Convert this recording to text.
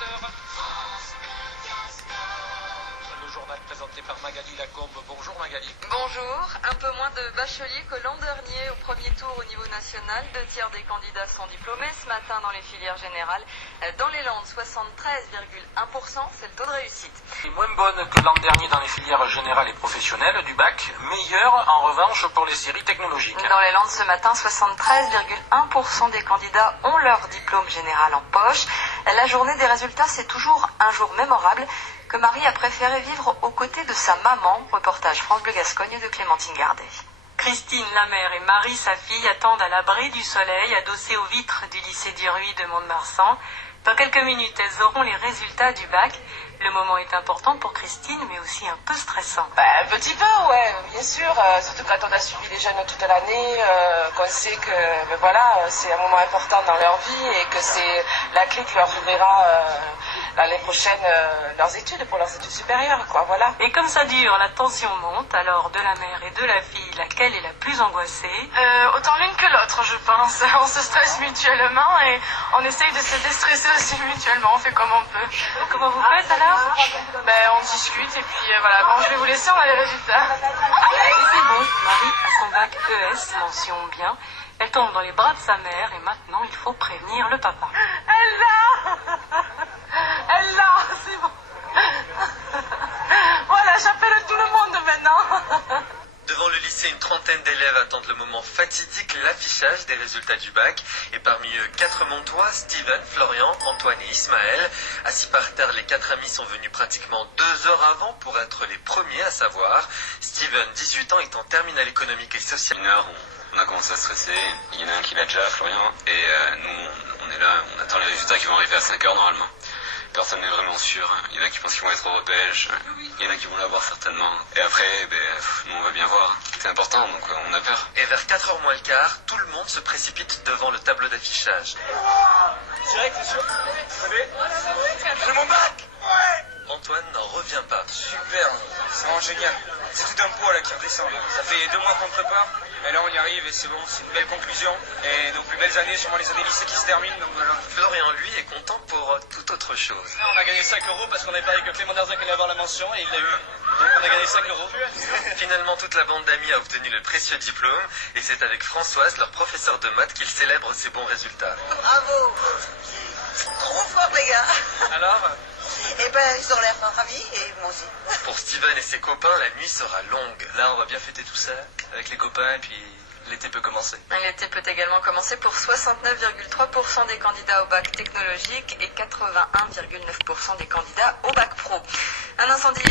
20h. Le journal présenté par Magali Lacombe. Bonjour Magali. Bonjour. Un peu moins de bacheliers que l'an dernier au premier tour au niveau national. 2/3 des candidats sont diplômés ce matin dans les filières générales. Dans les Landes, 73,1%, c'est le taux de réussite. Et moins bonne que l'an dernier dans les filières générales et professionnelles du bac. Meilleure en revanche pour les séries technologiques. Dans les Landes ce matin, 73,1% des candidats ont leur diplôme général en poche. La journée des résultats, c'est toujours un jour mémorable que Marie a préféré vivre aux côtés de sa maman. Reportage France Bleu Gascogne de Clémentine Gardet. Christine, la mère, et Marie, sa fille, attendent à l'abri du soleil, adossées aux vitres du lycée du Ruy de Mont-de-Marsan. Dans quelques minutes, elles auront les résultats du bac. Le moment est important pour Christine, mais aussi un peu stressant. Un petit peu, ouais, bien sûr. Surtout quand on a suivi les jeunes toute l'année, qu'on sait que c'est un moment important dans leur vie et que c'est la clé qui leur ouvrira l'année prochaine leurs études, pour leurs études supérieures, quoi, voilà. Et comme ça dure, la tension monte, alors de la mère et de la fille, laquelle est la plus angoissée? Autant l'une que l'autre, je pense. On se stresse mutuellement et on essaye de se déstresser aussi mutuellement, on fait comme on peut. Comment vous faites alors? On discute et puis voilà. Bon, je vais vous laisser, on a les résultats. Et c'est bon, Marie a son bac ES, mention bien. Elle tombe dans les bras de sa mère et maintenant il faut prévenir le papa. Elle l'a, c'est bon. Voilà, j'appelle tout le monde maintenant. Devant le lycée, une trentaine d'élèves attendent le moment fatidique, l'affichage des résultats du bac. Et parmi eux, 4 Montois, Steven, Florian, Antoine et Ismaël. Assis par terre, les 4 amis sont venus pratiquement 2 heures avant pour être les premiers à savoir. Steven, 18 ans, est en terminale économique et sociale. Une heure, on a commencé à stresser. Il y en a un qui l'a déjà, Florian. Et nous, on est là, on attend les résultats qui vont arriver à 5 heures normalement. Personne n'est vraiment sûr. Il y en a qui pensent qu'ils vont être au repêche. Il y en a qui vont l'avoir certainement. Et après, nous on va bien voir. C'est important, donc on a peur. Et vers 4h moins le quart, tout le monde se précipite devant le tableau d'affichage. Direct, c'est sûr. J'ai mon bac. Ouais. Antoine n'en revient pas. Super, c'est vraiment génial. C'est tout d'un poids là qui redescend. Ça fait 2 mois qu'on prépare. Et là on y arrive et c'est bon, c'est une belle conclusion. Et nos plus belles années, sûrement les années lycée qui se terminent. Donc voilà. Florian, lui, est content pour toute autre chose. On a gagné 5 € parce qu'on avait parié que Clément Darzac allait avoir la mention et il l'a eu. Donc on a gagné 5 €. Finalement, toute la bande d'amis a obtenu le précieux diplôme. Et c'est avec Françoise, leur professeur de maths, qu'ils célèbrent ces bons résultats. Bravo! Trop fort les gars! Alors? Ils ont l'air ravis et moi aussi. Pour Steven et ses copains, la nuit sera longue. Là, on va bien fêter tout ça avec les copains et puis l'été peut commencer. L'été peut également commencer pour 69,3% des candidats au bac technologique et 81,9% des candidats au bac pro. Un incendie